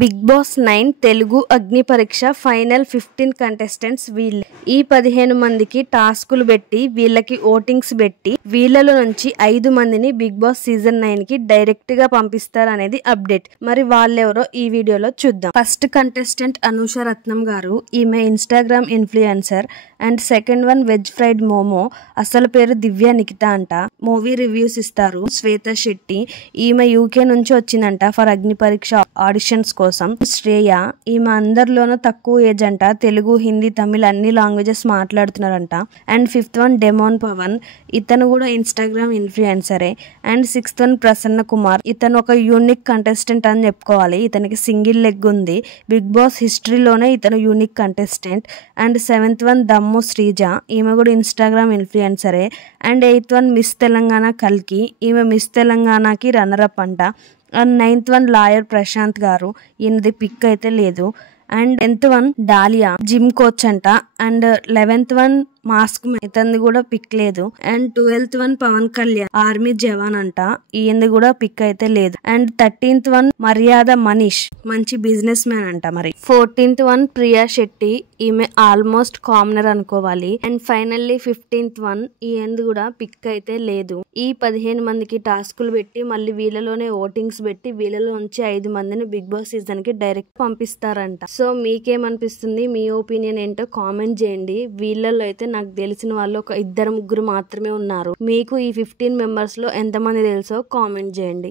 Big boss 9 Telugu అగ్ని పరీక్ష final 15 contestants వీళ్ళే. ఈ 15 మందికి టాస్కులు పెట్టి వీళ్ళకి ఓటింగ్స్ పెట్టి వీళ్ళలో నుంచి 5 మందిని బిగ్ బాస్ సీజన్ 9 కి డైరెక్ట్ గా పంపిస్తారు అనేది అప్డేట్. మరి వాళ్ళెవరో ఈ వీడియోలో చూద్దాం. ఫస్ట్ కంటెస్టెంట్ అనూష రత్నం గారు. ఈమె Instagram influencer. And second one veg fried momo. అసలు పేరు దివ్య నిఖిత అంట. మూవీ రివ్యూస్ ఇస్తారు శ్వేత శెట్టి. ఈమె యూకే నుంచి వచ్చిందంట ఫర్ అగ్ని పరీక్ష ఆడిషన్స్ కోసం. శ్రేయ. ఈమె అందరిలోనూ తక్కువ ఏజ్ అంట. తెలుగు, హిందీ, తమిళ్ అన్ని లాంగ్వేజెస్ మాట్లాడుతున్నారంట. And fifth one demon Pawan. ఇతను కూడా ఇన్స్టాగ్రామ్ ఇన్ఫ్లుయెన్సరే. And sixth one Prasanna Kumar. ఇతను ఒక యూనిక్ కంటెస్టెంట్ అని చెప్పుకోవాలి. ఇతనికి సింగిల్ లెగ్ ఉంది. బిగ్ బాస్ హిస్టరీలోనే ఇతను unique contestant. And seventh one Dammu Sreeja. ఈమె కూడా ఇన్స్టాగ్రామ్ ఇన్ఫ్లుయెన్సరే. And eighth one miss Telangana కల్కి. ఈమె మిస్ తెలంగాణకి రన్నరప్ అంట. And ninth one lawyer Prashanth గారు. ఈయనది పిక్ అయితే లేదు. And 10th one dahlia gym coach అంట. అండ్ 11th వన్ మాస్క్ ఇతనిది కూడా పిక్ లేదు. And 12th one Pawan Kalyan army jawan అంట. ఈయనది కూడా పిక్ అయితే లేదు. అండ్ 13th వన్ మర్యాద మనీష్, మంచి బిజినెస్ మ్యాన్ అంట. మరి 14th వన్ ప్రియా శెట్టి. ఈమె ఆల్మోస్ట్ కామనర్ అనుకోవాలి. అండ్ ఫైనల్లీ 15th వన్ ఈయనది కూడా పిక్ అయితే లేదు. ఈ 15 మందికి టాస్కులు పెట్టి మళ్ళీ వీళ్ళలోనే ఓటింగ్స్ పెట్టి వీళ్ళలో నుంచి 5 మందిని బిగ్ బాస్ సీజన్ కి డైరెక్ట్ పంపిస్తారంట. సో మీకేమనిపిస్తుంది? మీ ఒపీనియన్ ఏంటో కామెంట్ చేయండి. వీళ్ళలో అయితే నాకు తెలిసిన వాళ్ళు ఒక 2-3 మాత్రమే ఉన్నారు. మీకు ఈ 15 మెంబర్స్ లో ఎంతమంది తెలుసో కామెంట్ చేయండి.